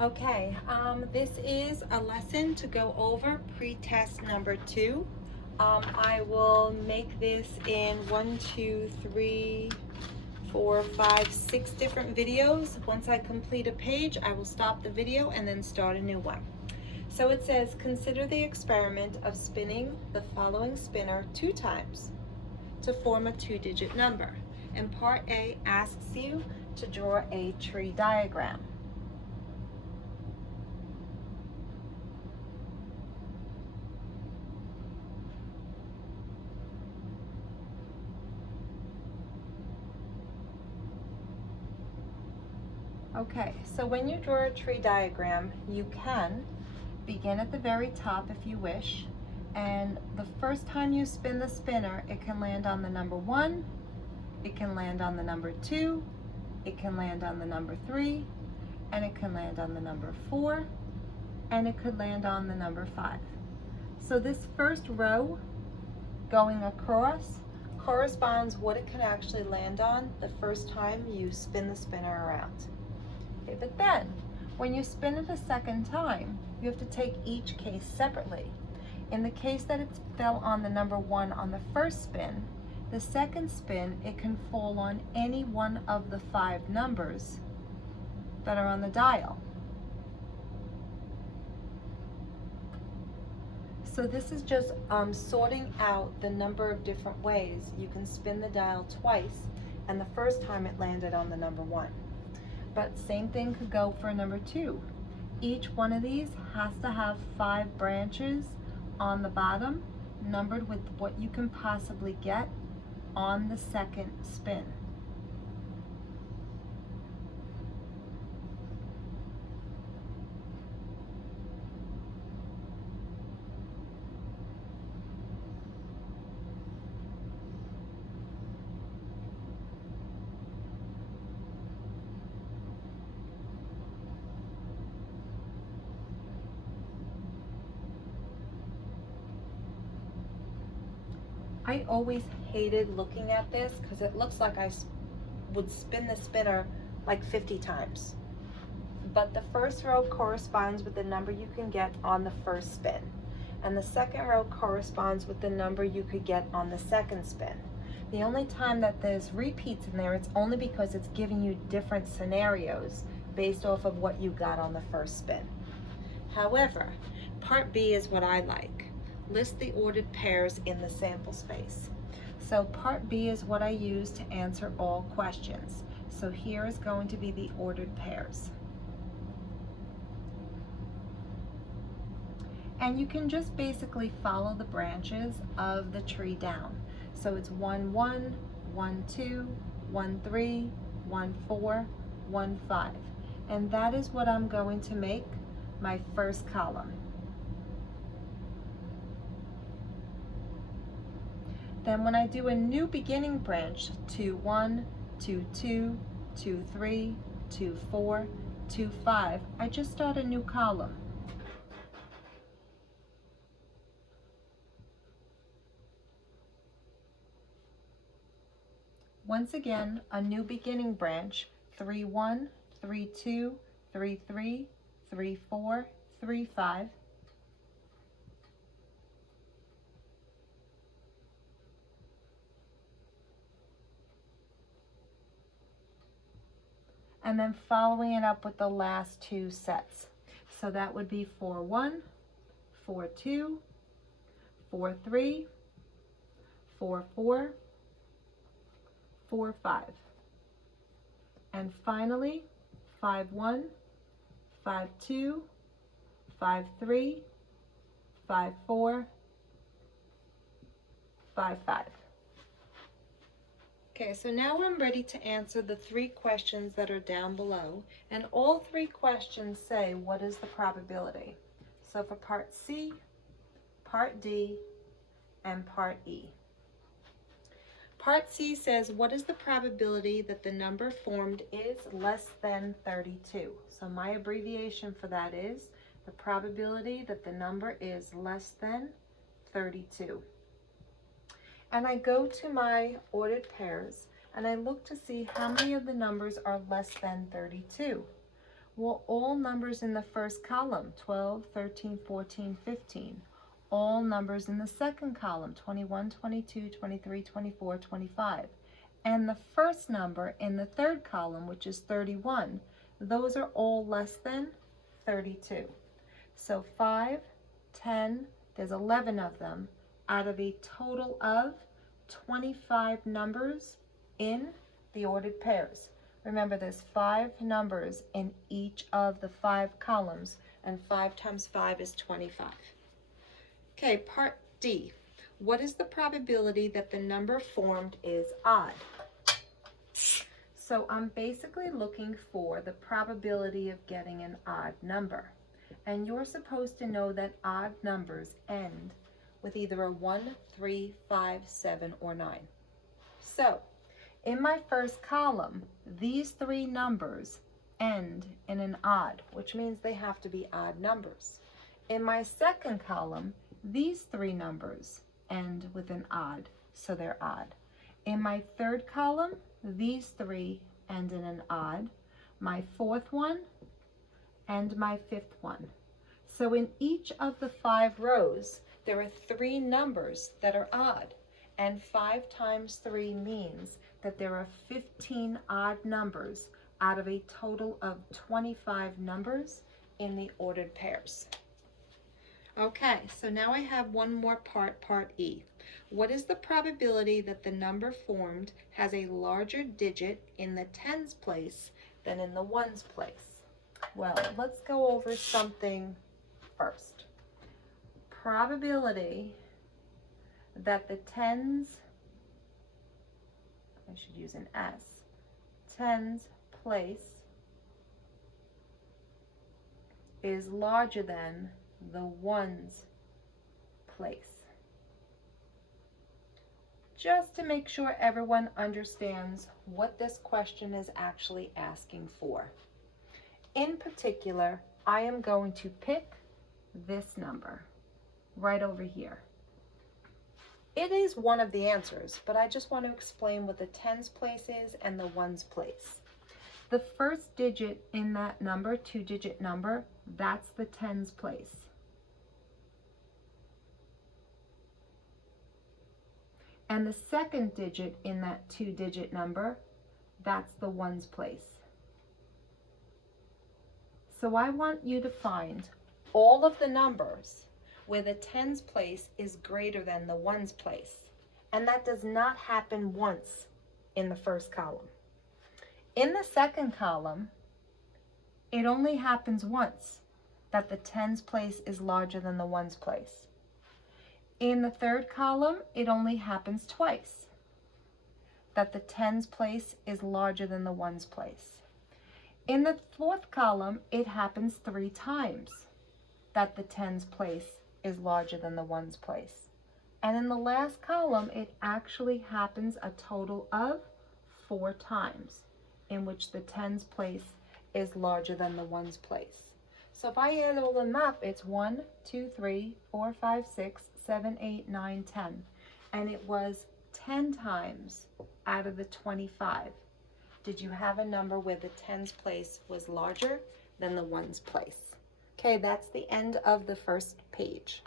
Okay, this is a lesson to go over pre-test number 2. I will make this in 1, 2, 3, 4, 5, 6 different videos. Once I complete a page, I will stop the video and then start a new one. So it says, consider the experiment of spinning the following spinner 2 times to form a 2-digit number. And part A asks you to draw a tree diagram. Okay, so when you draw a tree diagram, you can begin at the very top if you wish, and the first time you spin the spinner, it can land on the number 1, it can land on the number 2, it can land on the number 3, and it can land on the number 4, and it could land on the number 5. So this first row going across corresponds what it can actually land on the first time you spin the spinner around. Okay, but then, when you spin it a second time, you have to take each case separately. In the case that it fell on the number 1 on the first spin, the second spin, it can fall on any one of the 5 numbers that are on the dial. So this is just sorting out the number of different ways you can spin the dial twice, and the first time it landed on the number 1. But same thing could go for number 2. Each one of these has to have 5 branches on the bottom, numbered with what you can possibly get on the second spin. I always hated looking at this because it looks like I would spin the spinner like 50 times. But the first row corresponds with the number you can get on the first spin. And the second row corresponds with the number you could get on the second spin. The only time that there's repeats in there, it's only because it's giving you different scenarios based off of what you got on the first spin. However, part B is what I like. List the ordered pairs in the sample space. So part B is what I use to answer all questions. So here is going to be the ordered pairs. And you can just basically follow the branches of the tree down. So it's 1, 1, 1, 2, 1, 3, 1, 4, 1, 5. And that is what I'm going to make my first column. Then when I do a new beginning branch, 2, 1, 2, 2, 2, 3, 2, 4, 2, 5, I just start a new column. Once again, a new beginning branch, 3, 1, 3, 2, 3, 3, 3, 4, 3, 5. And then following it up with the last 2 sets. So that would be 4, 1, 4, 2, 4, 3, 4, 4, 4, 5. And finally, 5, 1, 5, 2, 5, 3, 5, 4, 5, 5. Okay, so now I'm ready to answer the 3 questions that are down below, and all 3 questions say, what is the probability? So for part C, part D, and part E. Part C says, what is the probability that the number formed is less than 32? So my abbreviation for that is the probability that the number is less than 32. And I go to my ordered pairs and I look to see how many of the numbers are less than 32. Well, all numbers in the first column, 12, 13, 14, 15. All numbers in the second column, 21, 22, 23, 24, 25. And the first number in the third column, which is 31, those are all less than 32. So 5, 10, there's 11 of them out of a total of 25 numbers in the ordered pairs. Remember, there's 5 numbers in each of the 5 columns, and 5 times 5 is 25. Okay, part D. What is the probability that the number formed is odd? So I'm basically looking for the probability of getting an odd number. And you're supposed to know that odd numbers end with either a 1, 3, 5, 7, or 9. So in my first column, these 3 numbers end in an odd, which means they have to be odd numbers. In my second column, these 3 numbers end with an odd, so they're odd. In my third column, these 3 end in an odd, my fourth one, and my fifth one. So in each of the 5 rows, there are 3 numbers that are odd, and 5 times 3 means that there are 15 odd numbers out of a total of 25 numbers in the ordered pairs. Okay, so now I have one more part, part E. What is the probability that the number formed has a larger digit in the tens place than in the ones place? Well, let's go over something first. Probability that the tens, I should use an S, tens place is larger than the ones place. Just to make sure everyone understands what this question is actually asking for. In particular, I am going to pick this number right over here. It is one of the answers, but I just want to explain what the tens place is and the ones place. The first digit in that number, 2-digit number, that's the tens place. And the second digit in that 2-digit number, that's the ones place. So I want you to find all of the numbers where the tens place is greater than the ones place. And that does not happen once in the first column. In the second column, it only happens once that the tens place is larger than the ones place. In the third column, it only happens twice that the tens place is larger than the ones place. In the fourth column, it happens 3 times that the tens place is larger than the ones place. And in the last column, it actually happens a total of 4 times in which the tens place is larger than the ones place. So if I add all of them up, it's 1, 2, 3, 4, 5, 6, 7, 8, 9, 10. And it was 10 times out of the 25. Did you have a number where the tens place was larger than the ones place? Okay, that's the end of the first page.